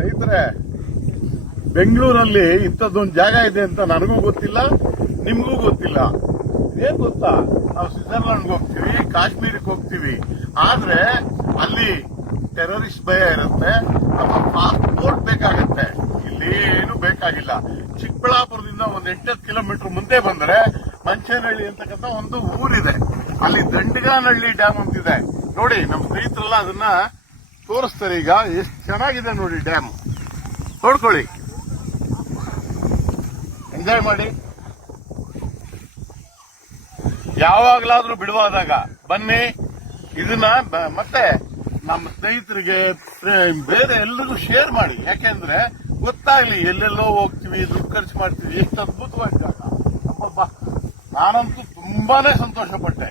ಸ್ನೇಹಿತರೆ, ಬೆಂಗಳೂರಲ್ಲಿ ಇಂಥದ್ದೊಂದು ಜಾಗ ಇದೆ ಅಂತ ನನಗೂ ಗೊತ್ತಿಲ್ಲ, ನಿಮಗೂ ಗೊತ್ತಿಲ್ಲ. ಏನ್ ಗೊತ್ತಾ, ನಾವು ಸ್ವಿಟ್ಜರ್ಲೆಂಡ್ಗೆ ಹೋಗ್ತೀವಿ, ಕಾಶ್ಮೀರಕ್ಕೆ ಹೋಗ್ತೀವಿ, ಆದ್ರೆ ಅಲ್ಲಿ ಟೆರರಿಸ್ಟ್ ಭಯ ಇರುತ್ತೆ, ನಮ್ಮ ಪಾಸ್ಪೋರ್ಟ್ ಬೇಕಾಗತ್ತೆ. ಇಲ್ಲಿ ಏನು ಬೇಕಾಗಿಲ್ಲ. ಚಿಕ್ಕಬಳ್ಳಾಪುರದಿಂದ ಒಂದು 8 ಕಿಲೋಮೀಟರ್ ಮುಂದೆ ಬಂದ್ರೆ ಮಂಚೇನಹಳ್ಳಿ ಅಂತಕ್ಕಂಥ ಒಂದು ಊರಿದೆ. ಅಲ್ಲಿ ದಂಡಗಾನಹಳ್ಳಿ ಡ್ಯಾಮ್ ಅಂತಿದೆ. ನೋಡಿ, ನಮ್ಮ ಸ್ನೇಹಿತರೆಲ್ಲ ಅದನ್ನ ತೋರಿಸ್ತಾರೆ. ಈಗ ಎಷ್ಟು ಚೆನ್ನಾಗಿದೆ ನೋಡಿ ಡ್ಯಾಮ್, ನೋಡ್ಕೊಳ್ಳಿ, ಎಂಜಾಯ್ ಮಾಡಿ. ಯಾವಾಗ್ಲಾದ್ರೂ ಬಿಡುವಾದಾಗ ಬನ್ನಿ. ಇದನ್ನ ಮತ್ತೆ ನಮ್ಮ ಸ್ನೇಹಿತರಿಗೆ, ಬೇರೆ ಎಲ್ರಿಗೂ ಶೇರ್ ಮಾಡಿ. ಯಾಕೆಂದ್ರೆ ಗೊತ್ತಾಗ್ಲಿ, ಎಲ್ಲೆಲ್ಲೋ ಹೋಗ್ತೀವಿ, ದುಡ್ಡು ಖರ್ಚು ಮಾಡ್ತೀವಿ, ಎಷ್ಟು ಅದ್ಭುತವಾದ ಜಾಗ. ನಾನಂತೂ ತುಂಬಾನೇ ಸಂತೋಷ ಪಟ್ಟೆ.